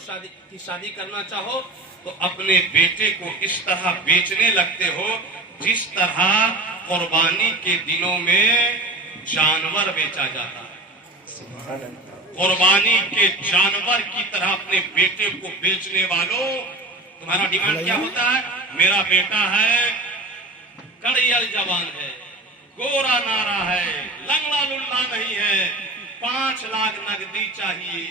शादी करना चाहो तो अपने बेटे को इस तरह बेचने लगते हो जिस तरह कुर्बानी के दिनों में जानवर बेचा जाता है। कुर्बानी के जानवर की तरह अपने बेटे को बेचने वालों, तुम्हारा डिमांड क्या होता है? मेरा बेटा है, कड़ियल जवान है, गोरा नारा है, लंगड़ा लुल्ला नहीं है, 5 लाख नकदी चाहिए,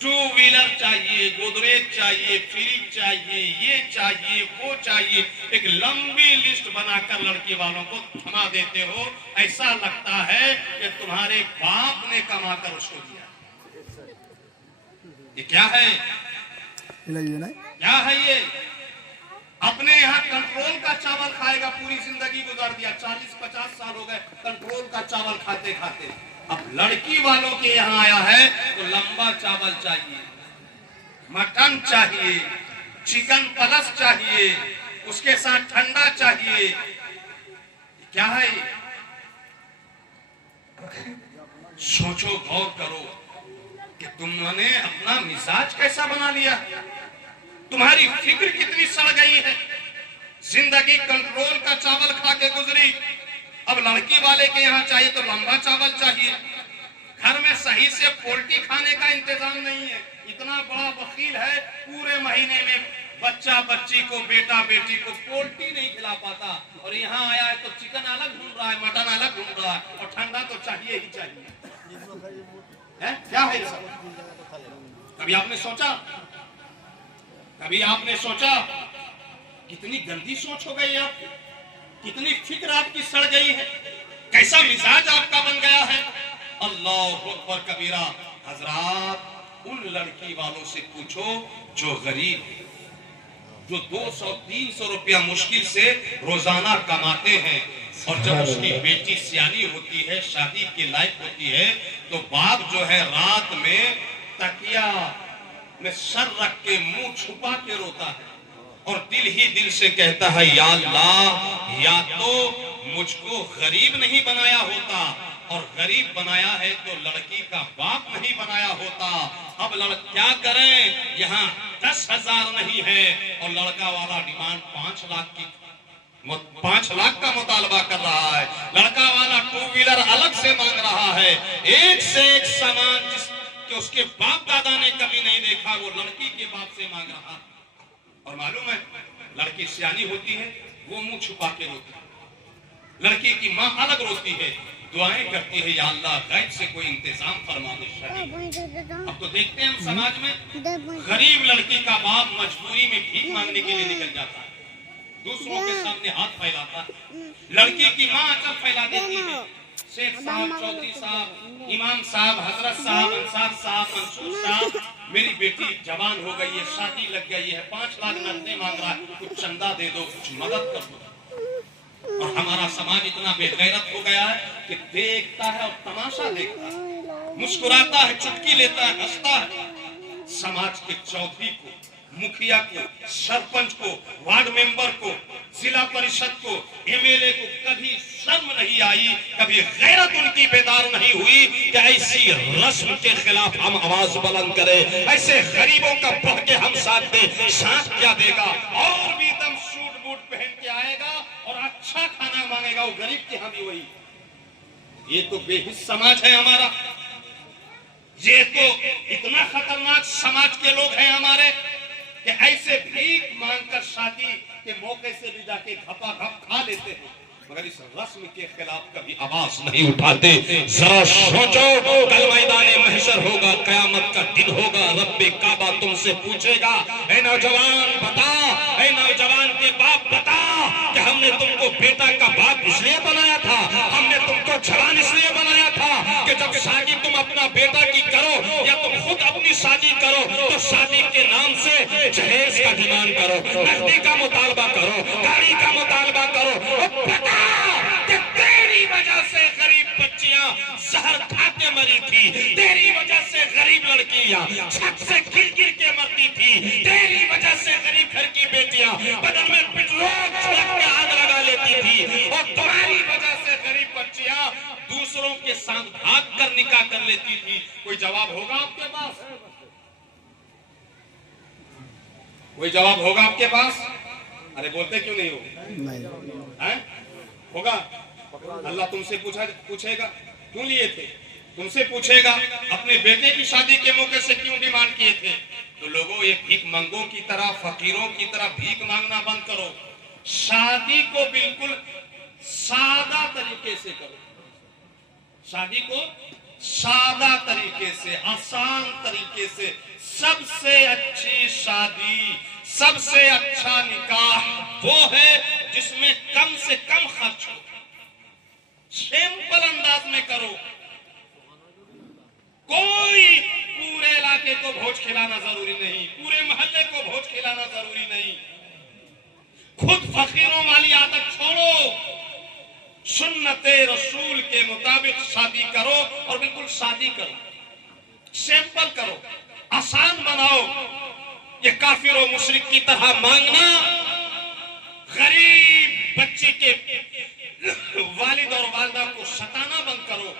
2 व्हीलर चाहिए, गोदरेज चाहिए, फ्रिज चाहिए, ये चाहिए, वो चाहिए। एक लंबी लिस्ट बनाकर लड़की वालों को थमा देते हो। ऐसा लगता है कि तुम्हारे बाप ने कमाकर उसको दिया। ये क्या है? क्या है ये? अपने यहाँ कंट्रोल का चावल खाएगा, पूरी जिंदगी गुजार दिया, 40-50 साल हो गए कंट्रोल का चावल खाते खाते। अब लड़की वालों के यहाँ आया है तो लंबा चावल चाहिए, मटन चाहिए, चिकन प्लस चाहिए, उसके साथ ठंडा चाहिए। क्या है? सोचो, गौर करो कि तुमने अपना मिजाज कैसा बना लिया, तुम्हारी फिक्र कितनी सड़ गई है। जिंदगी कंट्रोल का चावल खा के गुजरी, अब लड़की वाले के यहाँ चाहिए तो लंबा चावल चाहिए। घर में सही से पोल्ट्री खाने का इंतजाम नहीं है, इतना बड़ा वकील है, पूरे महीने में बच्चा बच्ची को, बेटा बेटी को पोल्ट्री नहीं खिला पाता, और यहाँ आया है तो चिकन अलग ढूंढ रहा है, मटन अलग ढूंढ रहा है, और ठंडा तो चाहिए ही चाहिए। है क्या है सब? कभी आपने सोचा, कभी आपने सोचा? कितनी गंदी सोच हो गई आपकी, कितनी फिक्र आपकी सड़ गई है, कैसा मिजाज आपका बन गया है। अल्लाह अकबर कबीरा। हजरात, उन लड़की वालों से पूछो जो गरीब, जो 200-300 रुपया मुश्किल से रोजाना कमाते हैं, और जब उसकी बेटी सियानी होती है, शादी के लायक होती है, तो बाप जो है रात में तकिया में सर रख के मुंह छुपा के रोता है, और दिल ही दिल से कहता है, या अल्लाह, या तो मुझको गरीब नहीं बनाया होता, और गरीब बनाया है तो लड़की का बाप नहीं बनाया होता। अब क्या करें, यहाँ 10,000 नहीं है और लड़का वाला डिमांड 5 लाख की, 5 लाख का मुतालबा कर रहा है। लड़का वाला 2 व्हीलर अलग से मांग रहा है, एक से एक सामान कि उसके बाप दादा ने कभी नहीं देखा, वो लड़की के बाप से मांग रहा। और मालूम है, लड़की सियानी होती है, वो मुंह छुपा के रोती है, लड़की की माँ अलग रोती है, दुआएं करती है, या अल्लाह गैब से कोई इंतजाम फरमा दे शादी। अब तो देखते हैं हम समाज में, गरीब लड़की का बाप मजबूरी में भीख मांगने के लिए निकल जाता है, दूसरों के सामने हाथ फैलाता है, लड़की की माँ अचल फैला देती है। शेख साहब, चौधरी साहब, इमाम साहब, हजरत साहब, अंसार साहब, मंसूर साहब, मेरी बेटी जवान हो गई है, शादी लग गई है, 5 लाख नकदी मांग रहा है, कुछ चंदा दे दो, कुछ मदद कर दो। और हमारा समाज इतना बेगैरत हो गया है कि देखता है और तमाशा देखता है, मुस्कुराता है, चुटकी लेता है, हंसता है। समाज के चौधरी को, मुखिया को, सरपंच को, वार्ड मेंबर को, जिला परिषद को, एमएलए को कभी शर्म नहीं आई, कभी गैरत उनकी बेदार नहीं हुई कि ऐसी रस्म के खिलाफ हम आवाज बुलंद करें, ऐसे गरीबों का बढ़ के हम साथ दें। साथ क्या देगा, और भी दम सूट बूट पहन के आएगा और अच्छा खाना मांगेगा, वो गरीब के हम ही वही। ये तो बेहिस समाज है हमारा, ये तो इतना खतरनाक समाज के लोग हैं हमारे कि ऐसे भीख मांगकर शादी के मौके से भी जाके घपा-घप खा लेते हैं, मगर इस रस्म के खिलाफ कभी आवाज नहीं उठाते। जरा सोचो, कल मैदान महशर होगा, कयामत का दिन होगा, रब्बे काबा तुमसे पूछेगा, ऐ नौजवान बता, ऐ नौजवान के बाप बता कि हमने तुमको बेटा का बाप इसलिए बनाया था, हमने तुमको जवान इसलिए बनाया था कि जब शादी तुम अपना बेटा की करो या तुम खुद अपनी शादी करो तो शादी के नाम से जहेज का डिमांड करो, नकदी का मुतालबा करो, गाड़ी का मुतालबा करो। कि तेरी वजह से गरीब बच्चियां जहर खा के मरी थी, तेरी वजह से गरीब लड़कियां छत से गिर गिर के मरती थी, तेरी वजह से गरीब घर की बेटियां बदन में पेट्रोल छिड़क के आग लगा लेती थी, और तुम्हारी वजह से गरीब बच्चियां दूसरों के साथ भाग कर निकाह कर लेती थी। कोई जवाब होगा आपके पास? कोई जवाब होगा आपके पास? अरे बोलते क्यों नहीं हो? नहीं हैं? होगा? अल्लाह तुमसे पूछेगा क्यों लिए थे, तुमसे पूछेगा अपने बेटे की शादी के मौके से क्यों डिमांड किए थे। तो लोगों, ये भीख मंगों की तरह, फकीरों की तरह भीख मांगना बंद करो। शादी को बिल्कुल सादा तरीके से करो, शादी को सादा तरीके से, आसान तरीके से। सबसे अच्छी शादी, सबसे अच्छा निकाह वो है जिसमें कम से कम खर्च हो, सिंपल अंदाज में करो। कोई पूरे इलाके को भोज खिलाना जरूरी नहीं, पूरे मोहल्ले को भोज खिलाना जरूरी नहीं। खुद फकीरों वाली आदत छोड़ो, सुन्नते रसूल के मुताबिक शादी करो और बिल्कुल शादी करो, सिंपल करो, आसान बनाओ। ये काफिर और मुशरिक की तरह मांगना, गरीब बच्ची के वालिद और वालिदा को सताना बंद करो।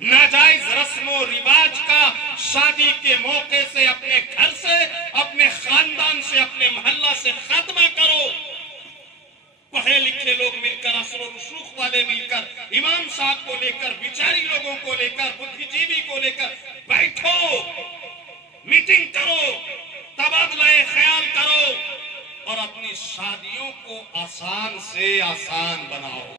नाजायज रस्मों रिवाज का शादी के मौके से, अपने घर से, अपने खानदान से, अपने मोहल्ला से खात्मा करो। पढ़े लिखे लोग मिलकर, असर और रसूख वाले मिलकर, इमाम साहब को लेकर, बिचारी लोगों को लेकर, बुद्धिजीवी को लेकर बैठो, मीटिंग करो, तबादला ख्याल करो और अपनी शादियों को आसान से आसान बनाओ।